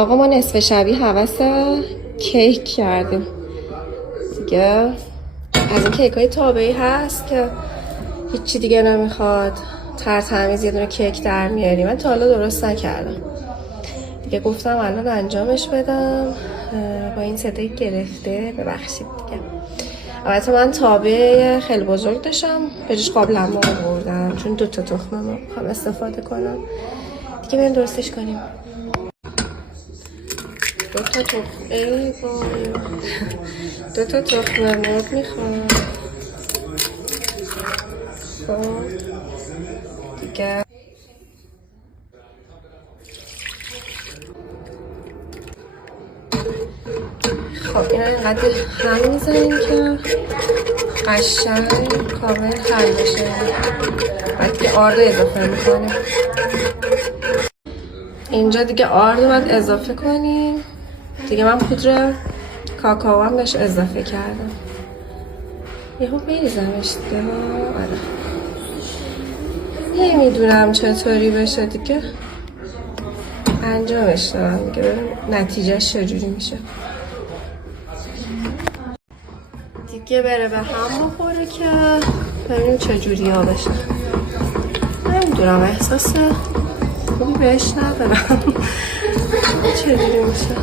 آقا ما نصف شبی هوس کیک کردیم دیگه. از این کیک های تابعی هست که هیچی دیگه نمیخواد، ترتمیز یه دونه کیک در میاری. من تا حالا درست نکردم دیگه، گفتم الان انجامش بدم با این صدای گرفته، ببخشید دیگه. البته من تابع خیلی بزرگ داشتم، بهش قابلمه آوردم چون 2 تا تخمه رو میخوام استفاده کنم دیگه. بریم درستش کنیم. 2 تا تخمه، ای وای 2 تا تخمه مرغ میخوام. خب دیگه خب اینا اینقدر هم میزنیم که قشنگ کامل حل بشه. باید که آرد اضافه میکنیم اینجا دیگه. آرد باید اضافه کنیم دیگه. من پودر کاکائو هم بهش اضافه کردم. یهو بریزمش دیگه. آره نمیدونم چطوری بشه دیگه، انجامش دارم دیگه، ببینم نتیجهش چجوری میشه دیگه. بره به هم بخوره که ببینیم چجوری ها بشه. نمیدونم احساس خوبی بهش ندارم چجوری میشه.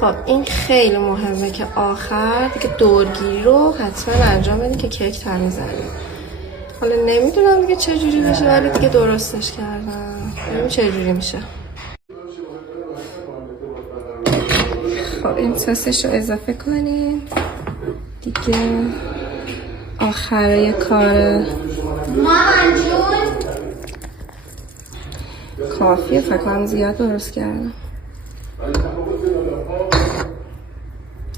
خب این خیلی مهمه که آخر دیگه دورگیری رو حتما انجام بدین که کیک تمیز بشه. حالا نمیدونم دیگه چجوری بشه ولی دیگه درستش کردم، ببینیم چجوری میشه. خب این سسش رو اضافه کنین دیگه. آخره کار کافیه، فکر کنم زیاد درست کردم.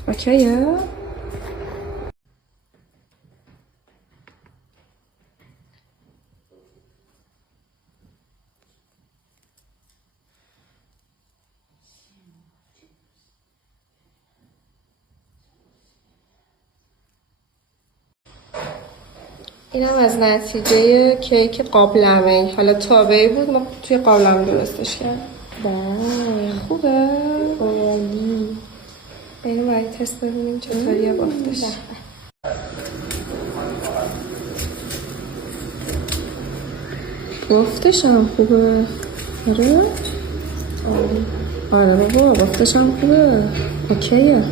اوکیه. اینم از نتیجه کیک قابلمه. حالا تابعی بود، ما توی قابلمه درستش کردیم. خوبه؟ عالی. بریم برای تست ببینیم چطوریه بافتش. بافتش هم خوبه. آره؟ آره بابا بافتش هم خوبه. اوکیه.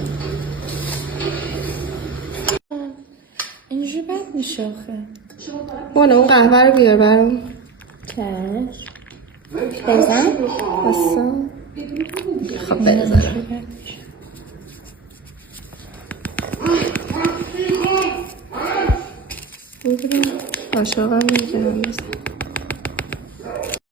اینجوری بد میشه آخه. مانا اون قهوه رو بیار برام. کش بزن بسا. خب بذارم. میگیرم قاشقم میگیرم بزن.